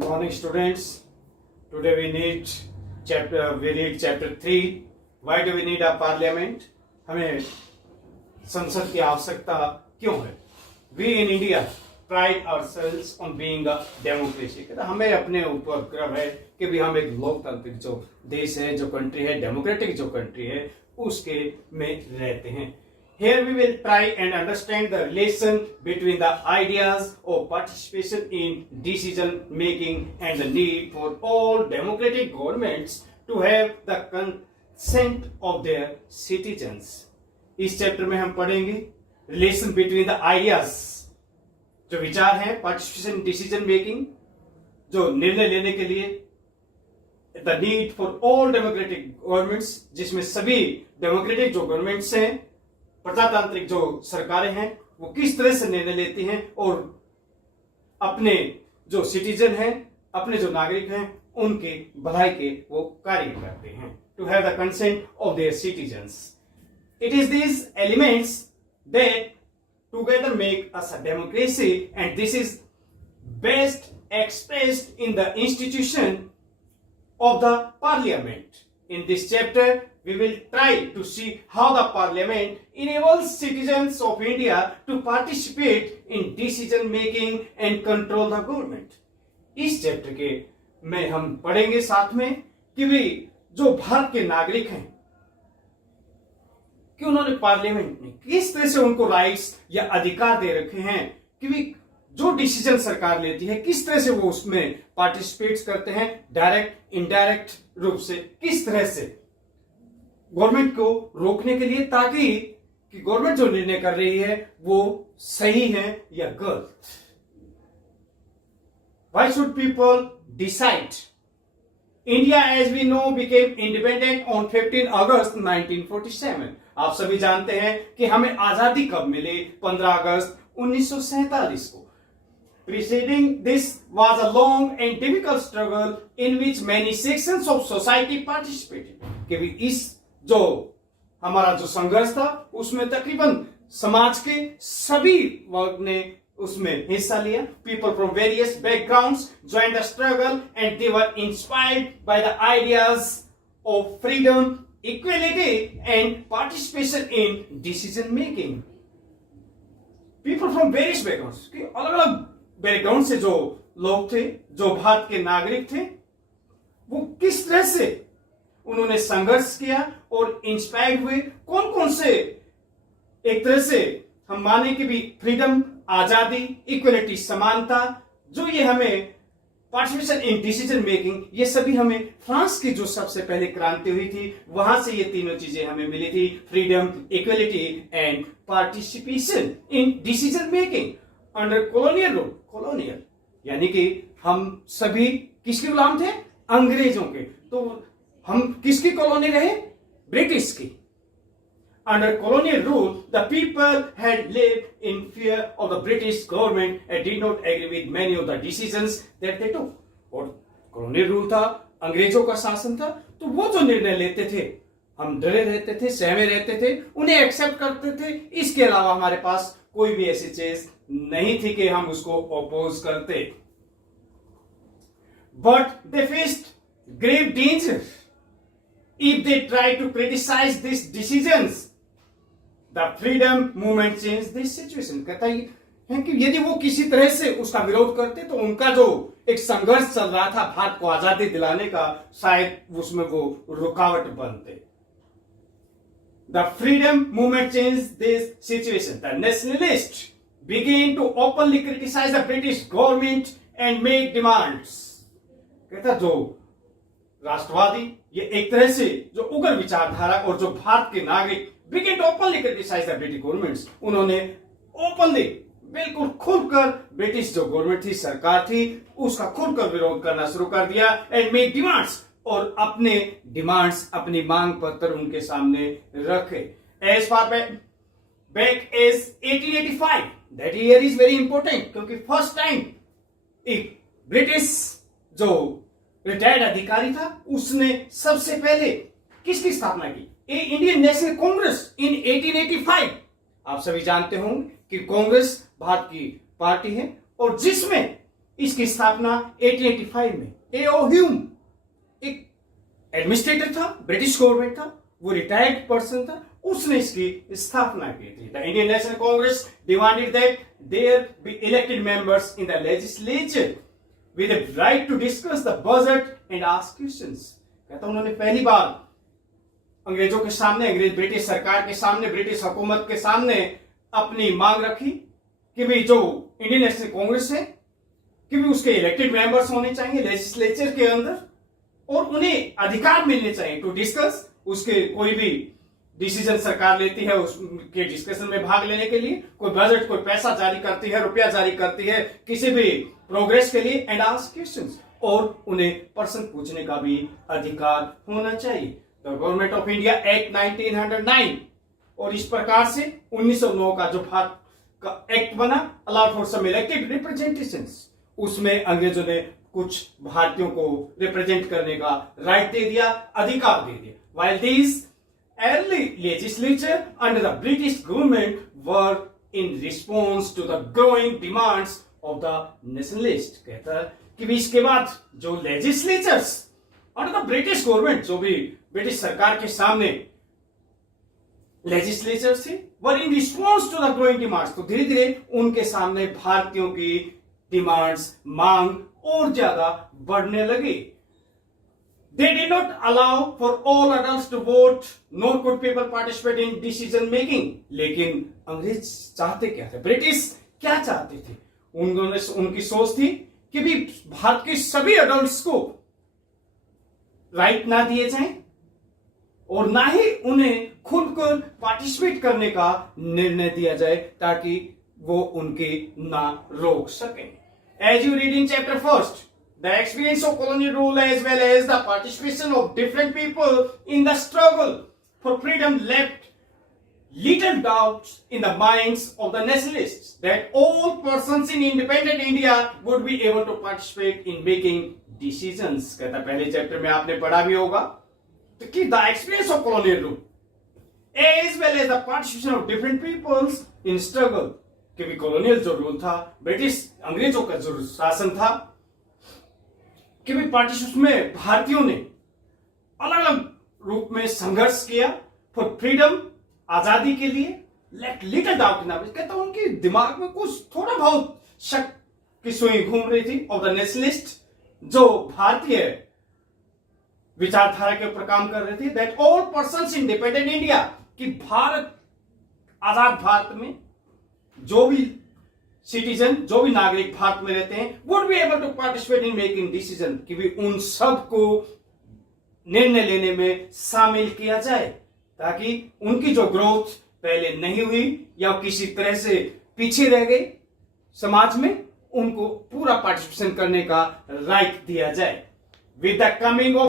Good morning, students. Today we read chapter 3. Why do we need a parliament? हमें संसद की आवश्यकता क्यों है? We in India pride ourselves on being a democracy. कहता हमें अपने ऊपर गर्व है कि भी हम एक लोकतांत्रिक जो देश है, जो कंट्री है, डेमोक्रेटिक जो कंट्री है, उसके में रहते हैं. Here we will try and understand the relation between the ideas of participation in decision making and the need for all democratic governments to have the consent of their citizens. इस chapter में हम पढ़ेंगे relation between the ideas, जो विचार हैं participation in decision making, जो निर्णय लेने के लिए, the need for all democratic governments, जिसमें सभी डेमोक्रेटिक जो गवर्नमेंट्स हैं, प्रजातांत्रिक जो सरकारें हैं, वो किस तरह से निर्णय लेती हैं और अपने जो सिटीजन हैं, अपने जो नागरिक हैं, उनकी भलाई के वो कार्य करते हैं. To have the consent of their citizens. It is these elements that together make us a democracy, and this is best expressed in the institution of the parliament. In this chapter, we will try to see how the parliament enables citizens of India to participate in decision making and control the government. इस chapter के में हम पढ़ेंगे साथ में कि भी जो भारत के नागरिक हैं कि उन्होंने पार्लियामेंट में किस तरह से उनको राइट्स या अधिकार दे रखे हैं कि भी जो डिसीजन सरकार लेती है किस तरह से वो उसमें पार्टिसिपेट करते हैं, डायरेक्ट इनडायरेक्ट रूप से, किस तरह से गवर्नमेंट को रोकने के लिए, ताकि कि गवर्नमेंट जो निर्णय कर रही है वो सही है या गलत. Why should people decide? India, as we know, became independent on 15 August 1947. आप सभी जानते हैं कि हमें आजादी कब मिली? 15 अगस्त 1947 को. Preceding this was a long and difficult struggle in which many sections of society participated. कि भी इस जो हमारा जो संघर्ष था उसमें तकरीबन समाज के सभी वर्ग ने उसमें हिस्सा लिया. People from various backgrounds joined the struggle and they were inspired by the ideas of freedom, equality and participation in decision making. People from various backgrounds, कि अलग-अलग बैकग्राउंड से जो लोग थे, जो भारत के नागरिक थे, वो किस तरह से उन्होंने संघर्ष किया और इंस्पायर्ड हुए. कौन कौन से, एक तरह से हम माने कि भी फ्रीडम, आजादी, इक्वलिटी, समानता, जो ये हमें पार्टिसिपेशन इन डिसीजन मेकिंग, ये सभी हमें फ्रांस की जो सबसे पहले क्रांति हुई थी वहां से ये तीनों चीजें हमें मिली थी. Freedom, equality and participation in decision making under colonial rule. Colonial यानी कि हम सभी किसके गुलाम थे? अंग्रेजों के. तो हम किसकी कॉलोनी रहे? ब्रिटिश की. Under colonial rule, the people had lived in fear of the British government and did not agree with many of the decisions that they took. और colonial rule था, अंग्रेजों का शासन था, तो वो जो निर्णय लेते थे हम डरे रहते थे, सहमे रहते थे, उन्हें एक्सेप्ट करते थे. इसके अलावा हमारे पास कोई भी ऐसी चीज नहीं थी कि हम उसको अपोज करते. But they faced grave danger if they tried to criticize these decisions. The freedom movement changed this situation. कहता है कि यदि वो किसी तरह से उसका विरोध करते तो उनका जो एक संघर्ष चल रहा था भारत को आजादी दिलाने का, शायद उसमें वो रुकावट बनते. The freedom movement changed this situation. The nationalists began to openly criticize the British government and make demands. कहता जो राष्ट्रवादी, ये एक तरह से जो उग्र विचारधारा और जो भारत के नागरिक began to openly criticize the British governments. उन्होंने ओपनली, बिल्कुल खुलकर ब्रिटिश जो गवर्नमेंट थी, सरकार थी, उसका खुलकर विरोध करना शुरू कर दिया. एंड मेक डिमांड्स, और अपने डिमांड्स, अपनी मांग पत्र उनके सामने रखे. As far back as 1885, that year is very important, क्योंकि फर्स्ट टाइम एक ब्रिटिश जो रिटायर्ड अधिकारी था उसने सबसे पहले किसकी स्थापना की? Indian national Congress in 1885. आप सभी जानते होंगे कि कांग्रेस भारत की पार्टी है और जिसमें इसकी स्थापना 1885 में A.O. ह्यूम एक एडमिनिस्ट्रेटर था, ब्रिटिश गवर्नमेंट था, वो रिटायर्ड पर्सन था, उसने इसकी स्थापना की थी। The Indian national Congress demanded that there be elected members in the legislature with the right to discuss the budget and ask questions. कहता उन्होंने पहली बार अंग्रेजों के सामने, ब्रिटिश सरकार के सामने, ब्रिटिश हुकूमत के सामने अपनी मांग रखी कि भाई जो इंडियन नेशनल कांग्रेस है कि भी उसके इलेक्टेड मेंबर्स होने चाहिए लेजिस्लेचर के अंदर और उन्हें अधिकार मिलने चाहिए टू डिस्कस, उसके कोई भी डिसीजन सरकार लेती है उसके डिस्कशन में भाग लेने के लिए, कोई बजट, कोई पैसा जारी करती है, रुपया जारी करती है किसी भी प्रोग्रेस के लिए, एंड आस्क क्वेश्चंस, और उन्हें प्रश्न पूछने का भी अधिकार होना चाहिए। The government of India act 1909, और इस प्रकार से 1909 का जो भारत का एक्ट बना, allowed for some elected representations, उसमें अंग्रेजों ने कुछ भारतीयों को रिप्रेजेंट करने का राइट दे दिया, अधिकार दे दिया। While these early legislature under the British government were in response to the growing demands of the nationalist, कहता है कि इसके बाद जो legislatures under the British government, जो भी ब्रिटिश सरकार के सामने लेजिस्लेचर थे, were in response to the growing demands, तो धीरे धीरे उनके सामने भारतीयों की डिमांड्स, मांग और ज्यादा बढ़ने लगी। They did not allow for all adults to vote, nor could people participate in decision making. लेकिन अंग्रेज चाहते क्या थे, ब्रिटिश क्या चाहते थे, उनकी सोच थी कि भी भारत के सभी अडल्ट्स को राइट ना दिए जाएं और ना ही उन्हें खुलकर पार्टिसिपेट करने का निर्णय दिया जाए ताकि वो उनके ना रोक सकें। As you read in chapter 1st, the experience of colonial rule as well as the participation of different people in the struggle for freedom left little doubts in the minds of the nationalists that all persons in independent India would be able to participate in making decisions। कहता पहले chapter में आपने पढ़ा भी होगा तो कि the experience of colonial rule as well as the participation of different peoples in struggle, कि भी कॉलोनियल जो रूल था, ब्रिटिश अंग्रेजों का जो शासन था, कि भी पार्टिसिपेशन में भारतीयों ने अलग अलग रूप में संघर्ष किया फॉर फ्रीडम, आजादी के लिए। लेट लिटिल डाउट इन, कहता उनके दिमाग में कुछ थोड़ा बहुत शक की सुई घूम रही थी ऑफ द नेशनलिस्ट, जो भारतीय विचारधारा के ऊपर काम कर रहे थे, that all persons independent India, कि भारत, आजाद भारत में जो भी सिटीजन, जो भी नागरिक भारत में रहते हैं, would be able to participate in making decision, कि भी उन सब को निर्णय लेने में शामिल किया जाए ताकि उनकी जो ग्रोथ पहले नहीं हुई या किसी तरह से पीछे रह गई समाज में, उनको पूरा पार्टिसिपेशन करने का राइट दिया जाए। With the coming of